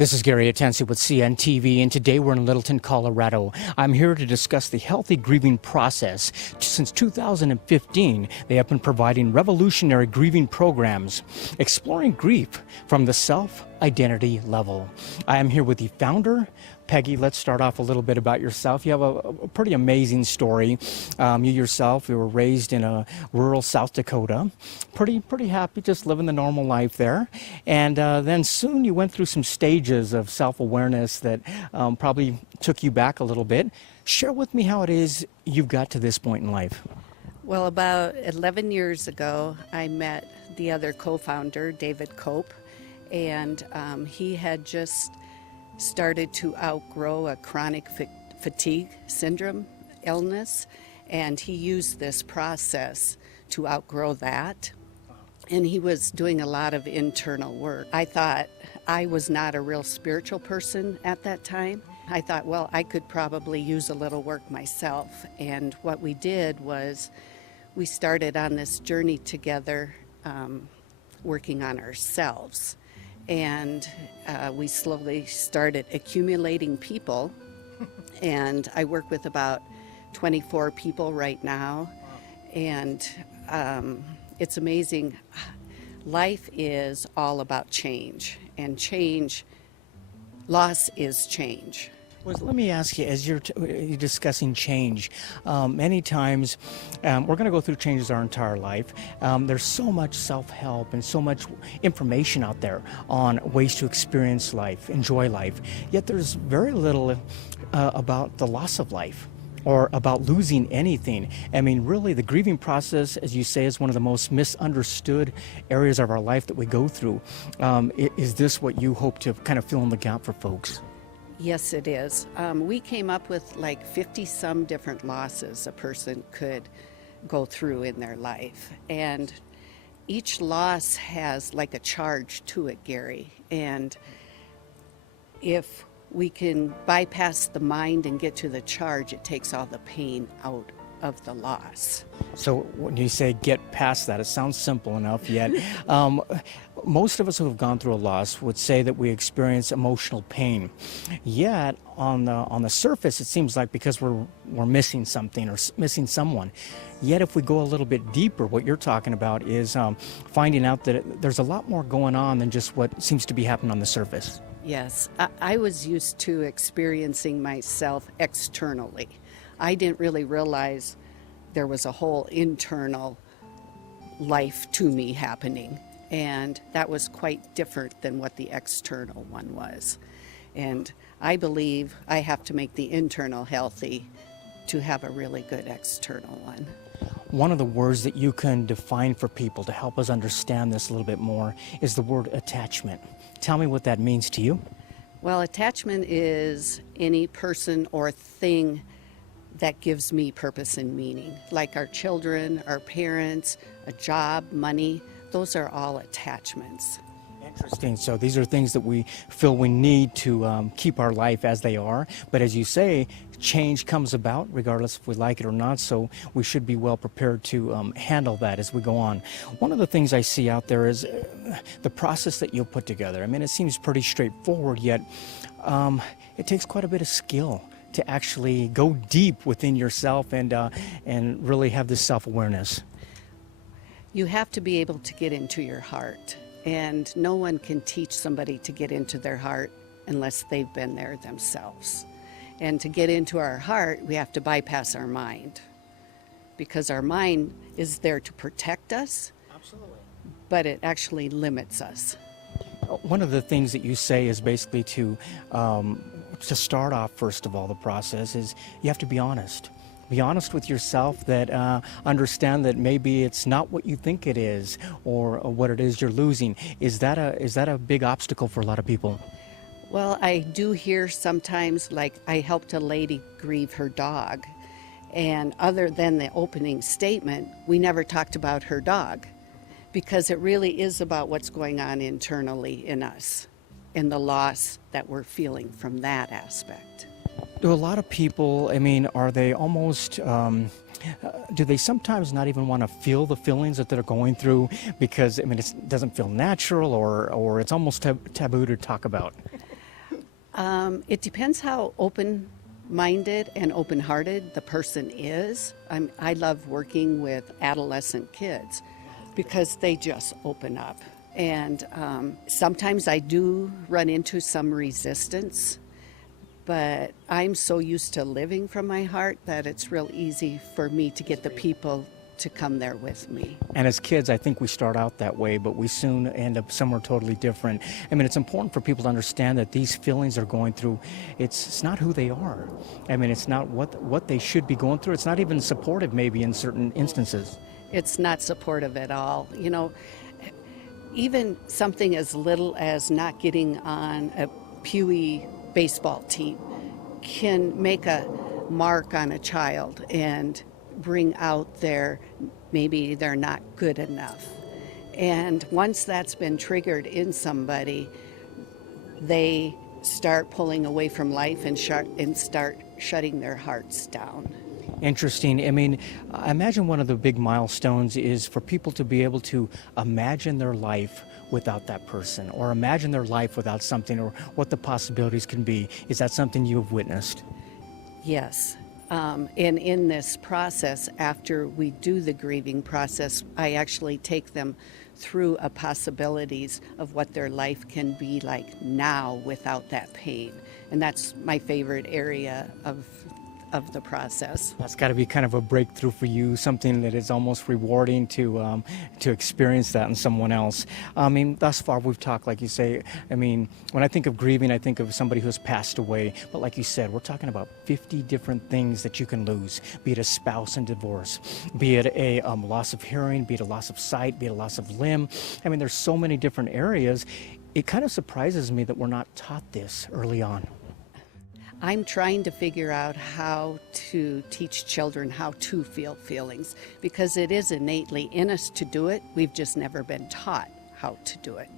This is Gary Atensi with CNTV, and today we're in Littleton, Colorado. I'm here to discuss the healthy grieving process. Since 2015, they have been providing revolutionary grieving programs, exploring grief from the self-identity level. I am here with the founder. Peggy, let's start off a little bit about yourself. You have a pretty amazing story. You yourself, you were raised in a rural South Dakota. Pretty happy, just living the normal life there. And then soon you went through some stages of self-awareness that probably took you back a little bit. Share with me how it is you've got to this point in life. Well, about 11 years ago, I met the other co-founder, David Cope, and he had just started to outgrow a chronic fatigue syndrome illness, and he used this process to outgrow that. And he was doing a lot of internal work. I thought I was not a real spiritual person at that time. I thought, well, I could probably use a little work myself. And what we did was we started on this journey together, working on ourselves. And we slowly started accumulating people. And I work with about 24 people right now. And it's amazing. Life is all about change, and loss is change. Well, let me ask you, as you're discussing change, many times we're going to go through changes our entire life. There's so much self-help and so much information out there on ways to experience life, enjoy life, yet there's very little about the loss of life or about losing anything. I mean, really, the grieving process, as you say, is one of the most misunderstood areas of our life that we go through. Is this what you hope to kind of fill in the gap for folks? Yes, it is. We came up with like 50-some different losses a person could go through in their life. And each loss has like a charge to it, Gary. And if we can bypass the mind and get to the charge, it takes all the pain out of the loss. So when you say get past that, it sounds simple enough, yet most of us who have gone through a loss would say that we experience emotional pain. Yet on the surface, it seems like because we're missing something or missing someone. Yet if we go a little bit deeper, what you're talking about is finding out that there's a lot more going on than just what seems to be happening on the surface. Yes, I was used to experiencing myself externally. I didn't really realize there was a whole internal life to me happening, and that was quite different than what the external one was. And I believe I have to make the internal healthy to have a really good external one. One of the words that you can define for people to help us understand this a little bit more is the word attachment. Tell me what that means to you. Well, attachment is any person or thing that gives me purpose and meaning, like our children, our parents, a job, money. Those are all attachments. Interesting. So these are things that we feel we need to keep our life as they are. But as you say, change comes about regardless if we like it or not. So we should be well prepared to handle that as we go on. One of the things I see out there is the process that you'll put together. I mean, it seems pretty straightforward, yet it takes quite a bit of skill to actually go deep within yourself and really have this self-awareness. You have to be able to get into your heart. And no one can teach somebody to get into their heart unless they've been there themselves. And to get into our heart, we have to bypass our mind, because our mind is there to protect us. Absolutely. But it actually limits us. One of the things that you say is basically to start off, first of all, the process is you have to be honest. Be honest with yourself, that understand that maybe it's not what you think it is or what it is you're losing. Is that a big obstacle for a lot of people? Well, I do hear sometimes, like I helped a lady grieve her dog, and other than the opening statement, we never talked about her dog, because it really is about what's going on internally in us and the loss that we're feeling from that aspect. Do a lot of people, I mean, are they almost, do they sometimes not even want to feel the feelings that they're going through because, I mean, it doesn't feel natural, or it's almost taboo to talk about? It depends how open-minded and open-hearted the person is. I love working with adolescent kids because they just open up. And sometimes I do run into some resistance, but I'm so used to living from my heart that it's real easy for me to get the people to come there with me. And as kids, I think we start out that way, but we soon end up somewhere totally different. I mean, it's important for people to understand that these feelings they're going through, it's not who they are. I mean, it's not what they should be going through. It's not even supportive maybe in certain instances. It's not supportive at all. You know, even something as little as not getting on a Pewee baseball team can make a mark on a child and bring out maybe they're not good enough. And once that's been triggered in somebody, they start pulling away from life and start shutting their hearts down. Interesting. I mean, I imagine one of the big milestones is for people to be able to imagine their life without that person, or imagine their life without something, or what the possibilities can be. Is that something you have witnessed? Yes. And in this process, after we do the grieving process, I actually take them through possibilities of what their life can be like now without that pain. And that's my favorite area of the process. That's got to be kind of a breakthrough for you, something that is almost rewarding to experience that in someone else. I mean, thus far we've talked, like you say, I mean, when I think of grieving, I think of somebody who's passed away. But like you said, we're talking about 50 different things that you can lose, be it a spouse in divorce, be it a loss of hearing, be it a loss of sight, be it a loss of limb. I mean, there's so many different areas. It kind of surprises me that we're not taught this early on. I'm trying to figure out how to teach children how to feel feelings, because it is innately in us to do it. We've just never been taught how to do it.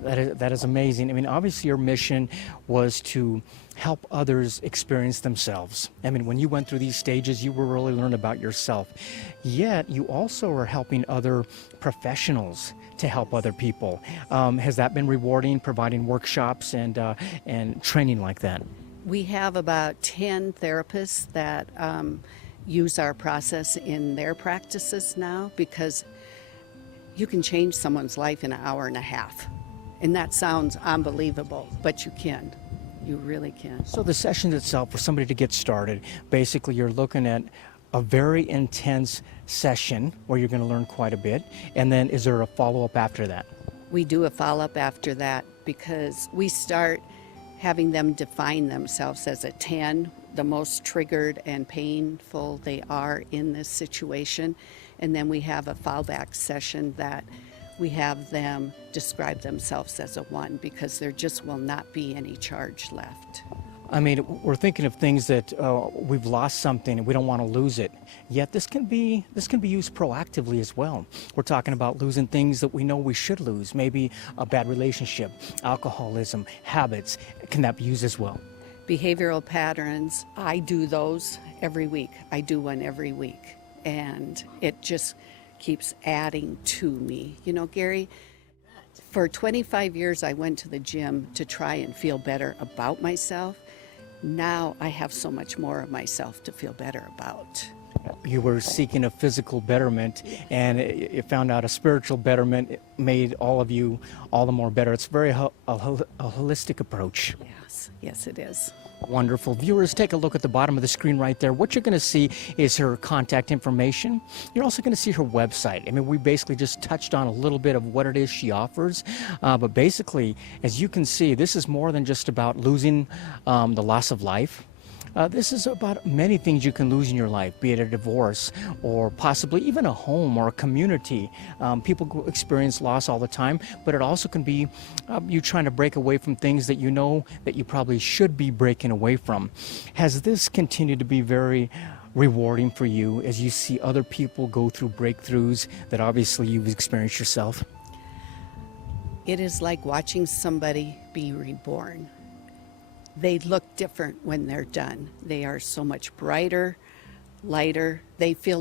That is amazing. I mean, obviously your mission was to help others experience themselves. I mean, when you went through these stages, you were really learning about yourself. Yet, you also are helping other professionals to help other people. Has that been rewarding, providing workshops and training like that? We have about 10 therapists that use our process in their practices now, because you can change someone's life in an hour and a half. And that sounds unbelievable, but you can. You really can. So the session itself, for somebody to get started, basically you're looking at a very intense session where you're going to learn quite a bit. And then is there a follow-up after that? We do a follow-up after that, because we start having them define themselves as a 10, the most triggered and painful they are in this situation. And then we have a fallback session that we have them describe themselves as a 1, because there just will not be any charge left. I mean, we're thinking of things that we've lost something and we don't want to lose it. Yet this can be used proactively as well. We're talking about losing things that we know we should lose. Maybe a bad relationship, alcoholism, habits. Can that be used as well? Behavioral patterns, I do those every week. I do one every week. And it just keeps adding to me. You know, Gary, for 25 years I went to the gym to try and feel better about myself. Now I have so much more of myself to feel better about. You were seeking a physical betterment, and you found out a spiritual betterment made all of you all the more better. It's very a holistic approach. Yes, it is. Wonderful. Viewers, take a look at the bottom of the screen right there. What you're going to see is her contact information. You're also going to see her website. I mean, we basically just touched on a little bit of what it is she offers. But basically, as you can see, this is more than just about losing the loss of life. This is about many things you can lose in your life, be it a divorce or possibly even a home or a community. People experience loss all the time, but it also can be you trying to break away from things that you know that you probably should be breaking away from. Has this continued to be very rewarding for you as you see other people go through breakthroughs that obviously you've experienced yourself? It is like watching somebody be reborn. They look different when they're done. They are so much brighter, lighter. They feel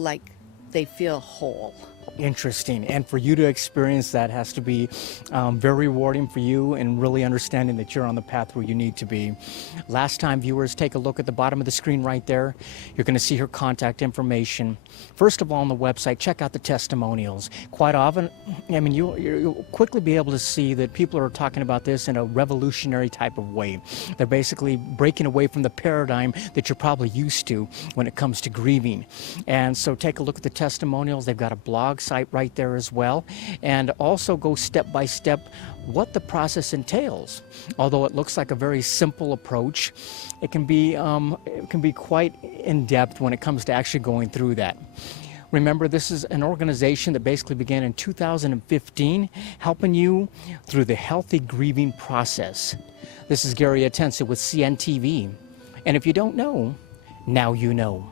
whole. Interesting. And for you to experience that has to be very rewarding for you and really understanding that you're on the path where you need to be. Last time, viewers, take a look at the bottom of the screen right there. You're going to see her contact information. First of all, on the website, check out the testimonials. Quite often, I mean, you'll quickly be able to see that people are talking about this in a revolutionary type of way. They're basically breaking away from the paradigm that you're probably used to when it comes to grieving. And so take a look at the testimonials. They've got a blog site right there as well, and also go step by step what the process entails. Although it looks like a very simple approach, it can be quite in depth when it comes to actually going through that. Remember, this is an organization that basically began in 2015, helping you through the healthy grieving process. This is Gary Atensa with CNTV, and if you don't know, now you know.